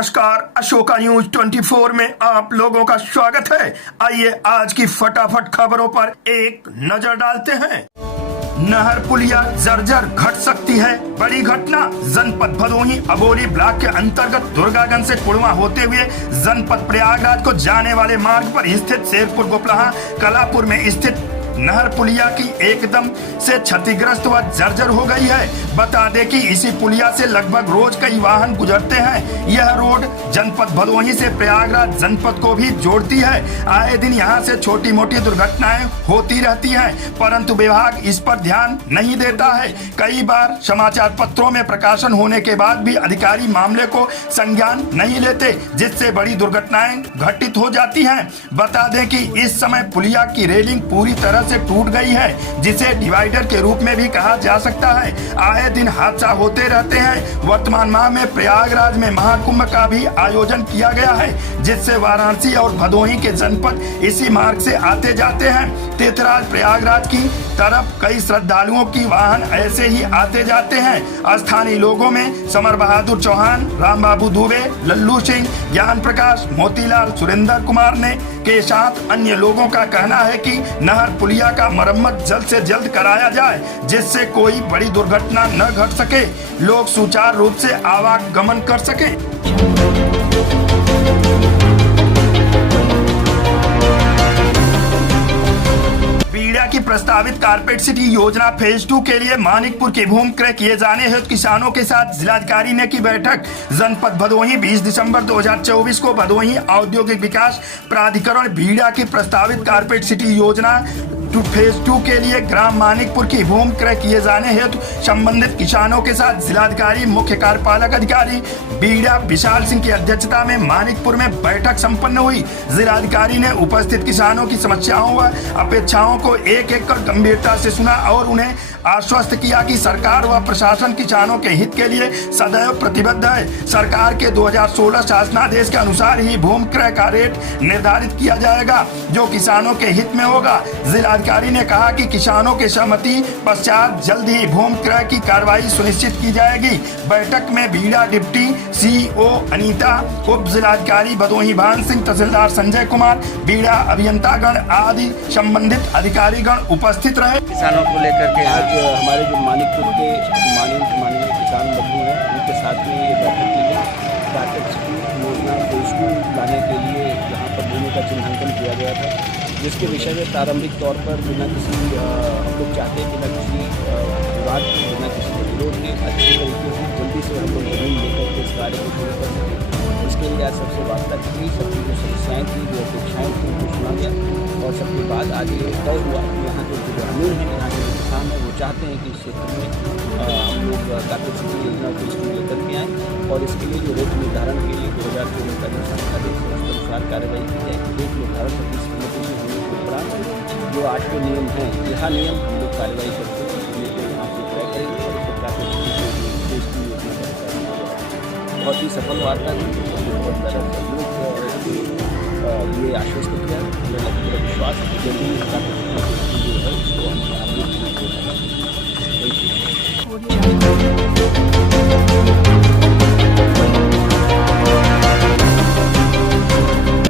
नमस्कार, अशोका न्यूज 24 में आप लोगों का स्वागत है। आइए आज की फटाफट खबरों पर एक नजर डालते हैं। नहर पुलिया जर्जर घट सकती है, बड़ी घटना। जनपद भदोही अबोली ब्लॉक के अंतर्गत दुर्गागंज से कुड़वा होते हुए जनपद प्रयागराज को जाने वाले मार्ग पर स्थित शेरपुर गोपलाहा कलापुर में स्थित नहर पुलिया की एकदम से क्षतिग्रस्त व जर्जर हो गई है। बता दें कि इसी पुलिया से लगभग रोज कई वाहन गुजरते हैं। यह रोड जनपद भदोही से प्रयागराज जनपद को भी जोड़ती है। आए दिन यहां से छोटी मोटी दुर्घटनाएं होती रहती हैं, परंतु विभाग इस पर ध्यान नहीं देता है। कई बार समाचार पत्रों में प्रकाशन होने के बाद भी अधिकारी मामले को संज्ञान नहीं लेते, जिससे बड़ी दुर्घटनाएं घटित हो जाती हैं। बता दें कि इस समय पुलिया की रेलिंग पूरी तरह से टूट गई है, जिसे डिवाइडर के रूप में भी कहा जा सकता है। आए दिन हादसा होते रहते हैं। वर्तमान माह में प्रयागराज में महाकुंभ का भी आयोजन किया गया है, जिससे वाराणसी और भदोही के जनपद इसी मार्ग से आते जाते हैं। तीर्थराज प्रयागराज की तरफ कई श्रद्धालुओं की वाहन ऐसे ही आते जाते हैं। स्थानीय लोगों में समर बहादुर चौहान, राम बाबू दुबे, लल्लू सिंह, ज्ञान प्रकाश, मोतीलाल, सुरेंद्र कुमार ने के साथ अन्य लोगों का कहना है कि नहर पुलिया का मरम्मत जल्द से जल्द कराया जाए, जिससे कोई बड़ी दुर्घटना न घट सके, लोग सुचारू रूप से आवागमन कर सके। बीड़ा की प्रस्तावित कारपेट सिटी योजना फेज 2 के लिए मानिकपुर की भूमि क्रय किए जाने हेतु किसानों के साथ जिलाधिकारी ने की बैठक। जनपद भदोही 20 दिसंबर 2024 को भदोही औद्योगिक विकास प्राधिकरण बीड़ा की प्रस्तावित कारपेट सिटी योजना फेज 2 के लिए ग्राम मानिकपुर की भूमि क्रय किए जाने हेतु संबंधित किसानों के साथ जिलाधिकारी मुख्य कार्यपालक अधिकारी बीड़ा विशाल सिंह की अध्यक्षता में मानिकपुर में बैठक संपन्न हुई। जिलाधिकारी ने उपस्थित किसानों की समस्याओं व अपेक्षाओं को एक एक कर गंभीरता से सुना और उन्हें आश्वस्त किया कि सरकार व प्रशासन किसानों के हित के लिए सदैव प्रतिबद्ध है। सरकार के 2016 शासनादेश के अनुसार ही भूमि क्रय का रेट निर्धारित किया जाएगा, जो किसानों के हित में होगा। जिलाधिकारी ने कहा कि किसानों के सहमति पश्चात जल्द ही भूमि क्रय की कार्रवाई सुनिश्चित की जाएगी। बैठक में बीड़ा डिप्टी सीईओ अनीता, उप जिलाधिकारी भदोही भान सिंह, तहसीलदार संजय कुमार, बीड़ा अभियंतागण आदि संबंधित अधिकारीगण उपस्थित रहे। किसानों को लेकर के आज हमारे जो मानिकपुर के माननीय किसान बंधु हैं, उनके साथ में ये बैठक की गई। कारपेट सिटी योजना फेज 2 लाने के लिए यहाँ पर भूमि का चिन्हांकन किया गया था, जिसके विषय में प्रारंभिक तौर पर बिना किसी हम लोग चाहते बिना किसी विवाद के, बिना किसी विरोध के अच्छे तरीके से जल्दी से हम लोग जमीन लेकर के इस कार्य को पूरा कर सकें। इसके लिए आज सबसे वार्ता की गई, सबकी जो समस्याएँ थी, जो अपेक्षाएँ थी, उनको सुना गया और सबके बाद आगे तय हुआ कि यहाँ के जो ग्रामीण हैं, यहाँ के जो किसान हैं, वो चाहते हैं कि इस क्षेत्र में हम लोग कारपेट सिटी योजना को इसको लेकर के आएँ और इसके लिए जो रेट निर्धारण के लिए 2016 का जो शासनादेश है उसके अनुसार कार्रवाई की जाए। रेट निर्धारण की सहमति से होने के उपरांत जो 8 नियम हैं, यह नियम हम लोग कार्रवाई करते हैं, यहाँ पे तय करेंगे और इसको कारपेट सिटी की योजना बहुत ही सफल वार्ता थी। बहुत ज़्यादा लोग ये आश्वस्त किया, हमें लगता है विश्वास जल्दी कारपेट सिटी जो है उसको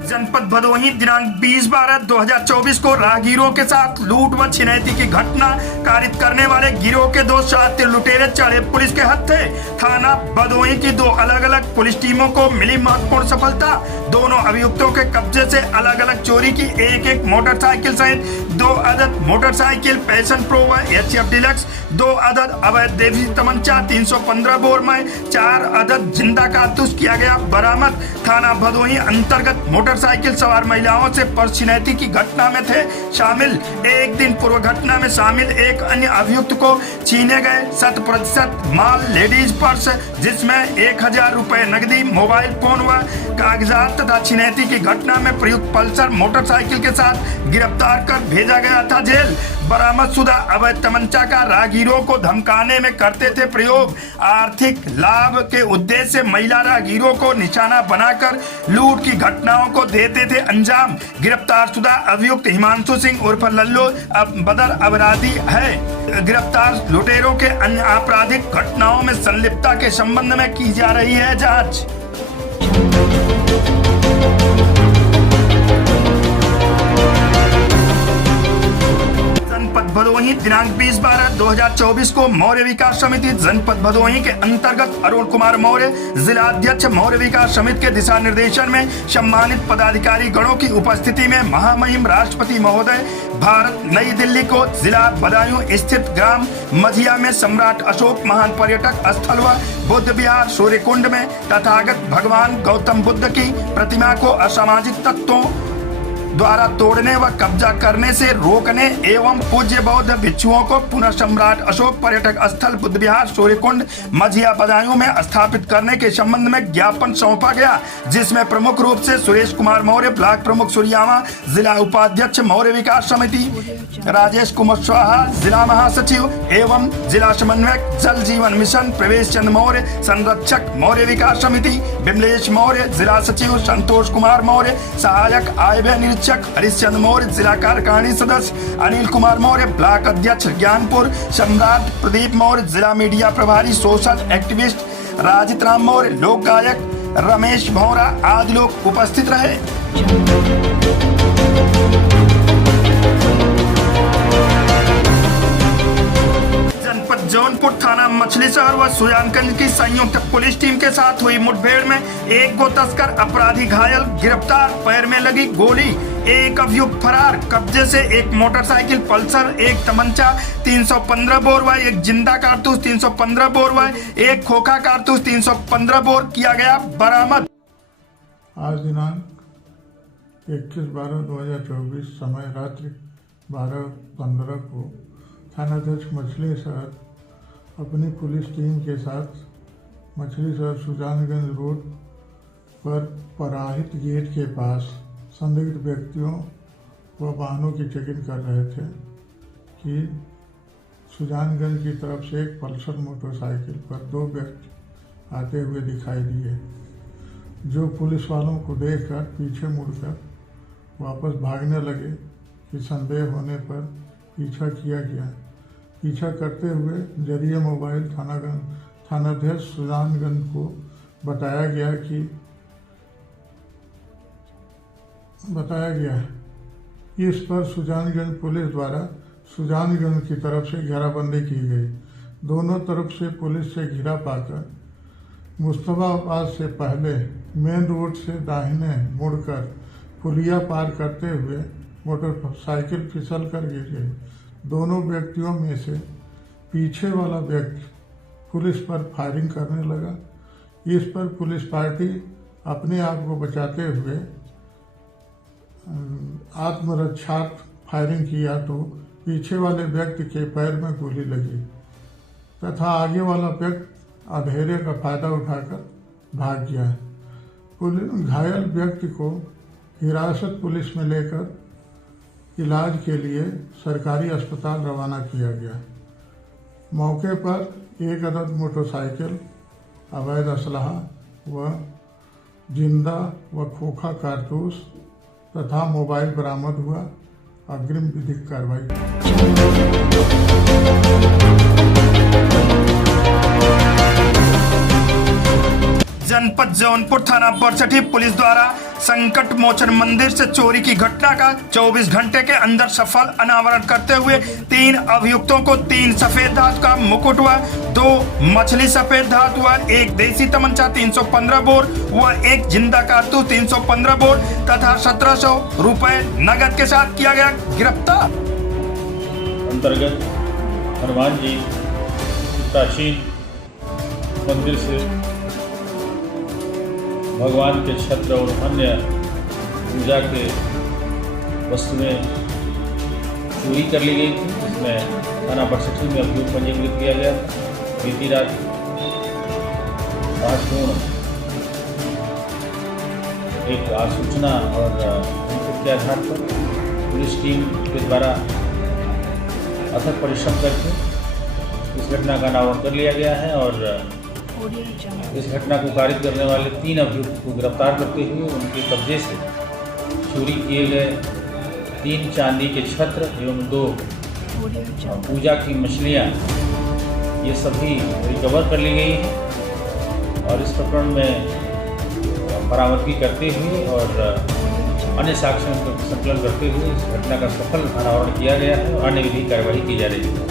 जनपद भदोही दिनांक 20/12/2024 को राहगीरों के साथ लूट व छिनैती की घटना कारित करने वाले गिरोह के 2 शातिर लुटेरे चढ़े पुलिस के हत्थे। थाना भदोही की 2 अलग अलग पुलिस टीमों को मिली महत्वपूर्ण सफलता। दोनों अभियुक्तों के कब्जे से अलग अलग चोरी की एक मोटरसाइकिल सहित 2 अदद मोटरसाइकिल पैशन प्रो व HF डिलक्स, 2 अदद अवैध देसी तमंचा, 315 बोर में 4 अदद जिंदा कारतूस किया गया बरामद। थाना भदोही अंतर्गत मोटरसाइकिल सवार महिलाओं से पर्स छिनैती की घटना में थे शामिल। एक दिन पूर्व घटना में शामिल एक अन्य अभियुक्त को छीने गए 100% माल लेडीज पर्स, जिसमें 1000 रुपए नकदी, मोबाइल फोन व कागजात तथा छिनैती की घटना में प्रयुक्त पल्सर मोटरसाइकिल के साथ गिरफ्तार कर भेजा गया था जेल। बरामद शुदा अवैध तमंचा का राहगीरों को धमकाने में करते थे प्रयोग। आर्थिक लाभ के उद्देश्य से महिला राहगीरों को निशाना बनाकर लूट की घटनाओं को देते थे अंजाम। गिरफ्तार शुदा अभियुक्त हिमांशु सिंह उर्फ लल्लू बदर अपराधी है। गिरफ्तार लुटेरों के अन्य आपराधिक घटनाओं में संलिप्तता के संबंध में की जा रही है जांच। भदोही दिनांक 20/12/2024 को मौर्य विकास समिति जनपद भदोही के अंतर्गत अरुण कुमार मौर्य जिला अध्यक्ष मौर्य विकास समिति के दिशा निर्देशन में सम्मानित पदाधिकारी गणों की उपस्थिति में महामहिम राष्ट्रपति महोदय भारत नई दिल्ली को जिला बदायूं स्थित ग्राम मझिया में सम्राट अशोक महान पर्यटक स्थल व बुद्ध विहार सूर्यकुंड में तथागत भगवान गौतम बुद्ध की प्रतिमा को असामाजिक तत्वों द्वारा तोड़ने व कब्जा करने से रोकने एवं पूज्य बौद्ध भिक्षुओं को पुनः सम्राट अशोक पर्यटक स्थल बुद्ध विहार सूर्यकुंड मझिया बदायूं में स्थापित करने के संबंध में ज्ञापन सौंपा गया, जिसमें प्रमुख रूप से सुरेश कुमार मौर्य ब्लॉक प्रमुख सुरियामा, जिला उपाध्यक्ष मौर्य विकास समिति राजेश कुमार स्वाहा, जिला महासचिव एवं जिला समन्वयक जल जीवन मिशन प्रवेश चंद्र मौर्य, संरक्षक मौर्य विकास समिति विमलेश मौर्य, जिला सचिव संतोष कुमार मौर्य, सहायक आय व्यय निरीक्षक हरिश्चंद्र मौर्य, जिला कार्यकारिणी सदस्य अनिल कुमार मौर्य, ब्लॉक अध्यक्ष ज्ञानपुर सम्राट प्रदीप मौर्य, जिला मीडिया प्रभारी सोशल एक्टिविस्ट राजित राम मौर्य, लोक गायक रमेश भौरा आदि लोग उपस्थित रहे। जौनपुर थाना मछली शहर व सुजानगंज की संयुक्त पुलिस टीम के साथ हुई मुठभेड़ में एक गो तस्कर अपराधी घायल, गिरफ्तार, पैर में लगी गोली, एक अभियुक्त फरार, कब्जे से एक मोटरसाइकिल पल्सर, एक तमंचा 315 बोर व एक जिंदा कारतूस 315 बोर व एक खोखा कारतूस 315 बोर किया गया बरामद। आज दिनांक 21/12/2024 समय रात्रि 12:15 को थानाध्यक्ष मछली शहर अपनी पुलिस टीम के साथ मछली शहर सुजानगंज रोड पर पराहित गेट के पास संदिग्ध व्यक्तियों व वाहनों की चेकिंग कर रहे थे कि सुजानगंज की तरफ से एक पल्सर मोटरसाइकिल पर दो व्यक्ति आते हुए दिखाई दिए, जो पुलिस वालों को देखकर पीछे मुड़कर वापस भागने लगे कि संदेह होने पर पीछा किया गया। पीछा करते हुए जरिए मोबाइल थानाध्यक्ष सुजानगंज को बताया गया इस पर सुजानगंज पुलिस द्वारा सुजानगंज की तरफ से घेराबंदी की गई। दोनों तरफ से पुलिस से घिरा पाकर मुस्तफाबाद से पहले मेन रोड से दाहिने मुड़कर पुलिया पार करते हुए मोटरसाइकिल फिसल कर गिर गई। दोनों व्यक्तियों में से पीछे वाला व्यक्ति पुलिस पर फायरिंग करने लगा। इस पर पुलिस पार्टी अपने आप को बचाते हुए आत्मरक्षार्थ फायरिंग किया तो पीछे वाले व्यक्ति के पैर में गोली लगी तथा आगे वाला व्यक्ति अंधेरे का फायदा उठाकर भाग गया। घायल व्यक्ति को हिरासत पुलिस में लेकर इलाज के लिए सरकारी अस्पताल रवाना किया गया। मौके पर एक अदद मोटरसाइकिल, अवैध असलहा व जिंदा व खोखा कारतूस तथा मोबाइल बरामद हुआ। अग्रिम विधिक कार्रवाई। जनपद जौनपुर थाना बरसठी पुलिस द्वारा संकट मोचन मंदिर से चोरी की घटना का 24 घंटे के अंदर सफल अनावरण करते हुए 3 अभियुक्तों को 3 सफेद धातु का मुकुट व 2 मछली सफेद धातु व 1 देसी तमंचा 315 बोर व 1 जिंदा कारतूस 315 बोर तथा 1700 रुपए नगद के साथ किया गया गिरफ्तार। अंतर्गत हनुमान जी प्राचीन मंदिर से भगवान के छत्र और अन्य पूजा के वस्तुएं चोरी कर ली गई थी, जिसमें थाना बरसठी में अभियोग पंजीकृत किया गया था। बीती रात महत्वपूर्ण एक आसूचना और इनपुट के आधार पर पुलिस टीम के द्वारा अथक परिश्रम करके इस घटना का अनावरण कर लिया गया है और इस घटना को कारित करने वाले 3 अभियुक्त को गिरफ्तार करते हुए उनके कब्जे से चोरी किए गए 3 चांदी के छत्र एवं 2 पूजा की मछलियाँ ये सभी रिकवर कर ली गई हैं और इस प्रकरण में बरामदगी करते हुए और अन्य साक्ष्यों का संकलन करते हुए इस घटना का सफल अनावरण किया गया है और अन्य विधिक कार्यवाही की जा रही है।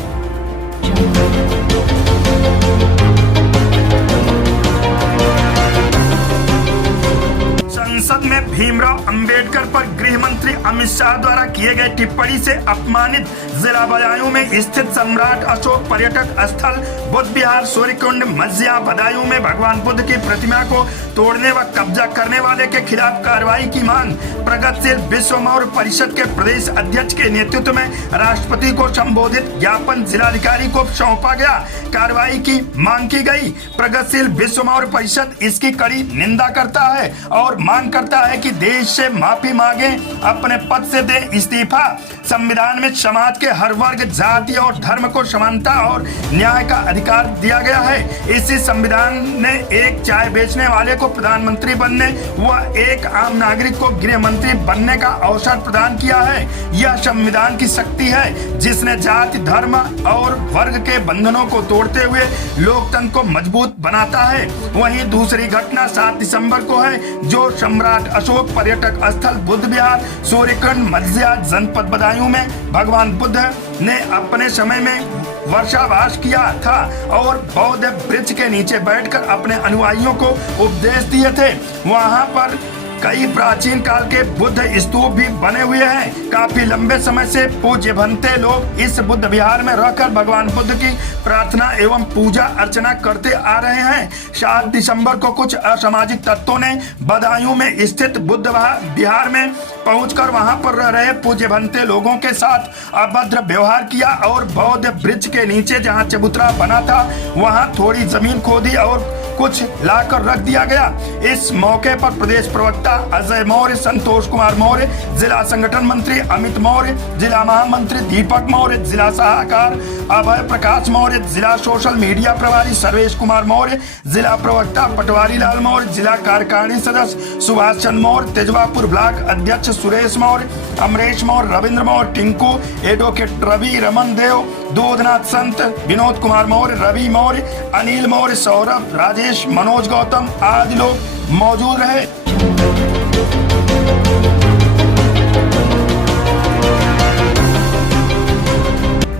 संसद में भीमराव अंबेडकर पर गृह मंत्री अमित शाह द्वारा किए गए टिप्पणी से अपमानित जिला बदायूं में स्थित सम्राट अशोक पर्यटक स्थल बुद्ध विहार सूर्यकुंड मस्जिया बदायूं में भगवान बुद्ध की प्रतिमा को तोड़ने व कब्जा करने वाले के खिलाफ कार्रवाई की मांग प्रगतिशील विश्व मौर्य परिषद के प्रदेश अध्यक्ष के नेतृत्व में राष्ट्रपति को संबोधित ज्ञापन जिलाधिकारी को सौंपा गया। कार्रवाई की मांग की गई। प्रगतिशील विश्व मौर्य परिषद इसकी कड़ी निंदा करता है और मांग करता है कि देश से माफी मांगे, अपने पद से दे इस्तीफा। संविधान में समाज के हर वर्ग, जाति और धर्म को समानता और न्याय का अधिकार दिया गया है। इसी संविधान ने एक चाय बेचने वाले को प्रधानमंत्री बनने व एक आम नागरिक को गृह मंत्री बनने का अवसर प्रदान किया है। यह संविधान की शक्ति है जिसने जाति, धर्म और वर्ग के बंधनों को तोड़ते हुए लोकतंत्र को मजबूत बनाता है। वहीं दूसरी घटना 7 दिसंबर को है जो सम्राट अशोक पर्यटक स्थल बुद्ध विहार सूर्यकुंड मस्जिया जनपद बदायूं में भगवान बुद्ध ने अपने समय में वर्षावास किया था और बौद्ध वृक्ष के नीचे बैठकर अपने अनुयायियों को उपदेश दिए थे। वहां पर कई प्राचीन काल के बुद्ध स्तूप भी बने हुए हैं। काफी लंबे समय से पूज्य भंते लोग इस बुद्ध विहार में रहकर भगवान बुद्ध की प्रार्थना एवं पूजा अर्चना करते आ रहे हैं। 7 दिसंबर को कुछ असामाजिक तत्वों ने बदायूं में स्थित बुद्ध विहार में पहुंचकर वहां पर रह रहे पूज्य भंते लोगों के साथ अभद्र व्यवहार किया और बौद्ध वृक्ष के नीचे जहां चबूतरा बना था वहां थोड़ी जमीन खोदी और कुछ लाकर रख दिया गया। इस मौके पर प्रदेश प्रवक्ता अजय मौर्य, संतोष कुमार मौर्य, जिला संगठन मंत्री अमित मौर्य, जिला महामंत्री दीपक मौर्य, जिला सलाहकार अभय प्रकाश मौर्य, जिला सोशल मीडिया प्रभारी सर्वेश कुमार मौर्य, जिला प्रवक्ता पटवारी लाल मौर्य, जिला कार्यकारिणी सदस्य सुभाष चंद्र मौर्य, तेजवापुर ब्लॉक अध्यक्ष सुरेश मौर्य, अमरेश मौर्य, रविंद्र मौर्य, टिंकू, एडवोकेट रवि, रमन देव, दूधनाथ संत, विनोद कुमार मौर्य, रवि मौर्य, अनिल मौर्य, सौरभ, राजेश, मनोज गौतम आदि लोग मौजूद रहे।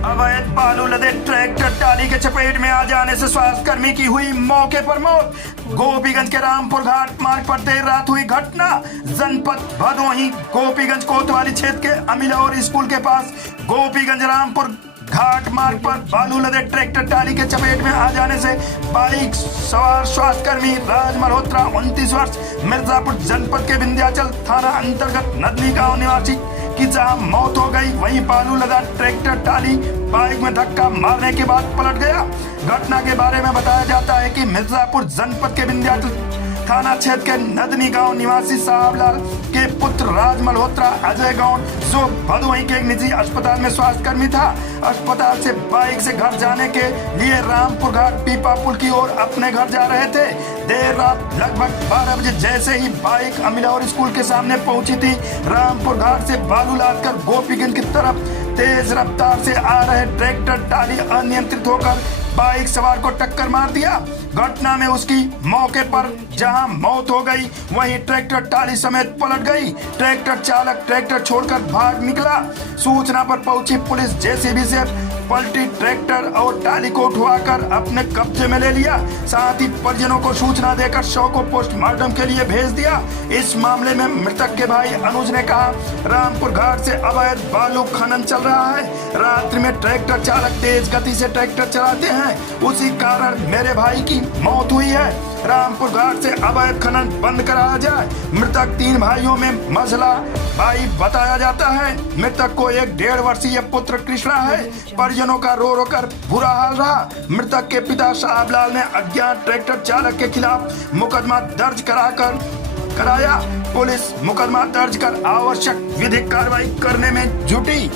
अवैध बालू लदे ट्रैक्टर टाली के चपेट में आ जाने से स्वास्थ्यकर्मी की हुई मौके पर मौत। गोपीगंज के रामपुर घाट मार्ग पर देर रात हुई घटना। जनपद भदोही गोपीगंज कोतवाली क्षेत्र के अमिलौर स्कूल के पास गोपीगंज रामपुर घाट मार्ग पर बालू लदे ट्रैक्टर टाली के चपेट में आ जाने से बाइक सवार स्वास्थ्यकर्मी राज मल्होत्रा 29 वर्ष मिर्जापुर जनपद के विंध्याचल थाना अंतर्गत नदनी गांव निवासी की जहां मौत हो गई, वहीं बालू लदा ट्रैक्टर टाली बाइक में धक्का मारने के बाद पलट गया। घटना के बारे में बताया जाता है कि मिर्जापुर जनपद के विंध्याचल थाना क्षेत्र के नदनी गांव निवासी साहबलाल के पुत्र राज मल्होत्रा अजय गौड़ जो भदोही के एक निजी अस्पताल में स्वास्थ्यकर्मी था, अस्पताल से बाइक से घर जाने के लिए रामपुर घाट पीपा पुल की ओर अपने घर जा रहे थे। देर रात लगभग 12 बजे जैसे ही बाइक अमिलौर स्कूल के सामने पहुंची थी, रामपुर घाट से बालू लादकर गोपीगंज की तरफ तेज रफ्तार से आ रहे ट्रैक्टर टाली अनियंत्रित होकर बाइक सवार को टक्कर मार दिया। घटना में उसकी मौके पर जहां मौत हो गई, वहीं ट्रैक्टर टाली समेत पलट गई। ट्रैक्टर चालक ट्रैक्टर छोड़कर भाग निकला। सूचना पर पहुंची पुलिस जेसीबी से पलटी ट्रैक्टर और टाली को उठवाकर अपने कब्जे में ले लिया। साथ ही परिजनों को सूचना देकर शव को पोस्टमार्टम के लिए भेज दिया। इस मामले में मृतक के भाई अनुज ने कहा, रामपुर घाट से अवैध बालू खनन चल रहा है। रात्रि में ट्रैक्टर चालक तेज गति से ट्रैक्टर चलाते हैं, उसी कारण मेरे भाई की मौत हुई है। रामपुर घाट से अवैध खनन बंद कराया जाए। मृतक 3 भाइयों में मझला भाई बताया जाता है। मृतक को एक 1.5 वर्षीय पुत्र कृष्णा है। परिजनों का रो रो कर बुरा हाल रहा। मृतक के पिता साहबलाल ने अज्ञात ट्रैक्टर चालक के खिलाफ मुकदमा दर्ज कराया। पुलिस मुकदमा दर्ज कर आवश्यक विधिक कार्रवाई करने में जुटी।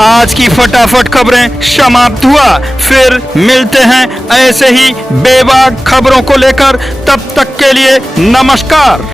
आज की फटाफट खबरें समाप्त हुआ, फिर मिलते हैं ऐसे ही बेबाक खबरों को लेकर। तब तक के लिए नमस्कार।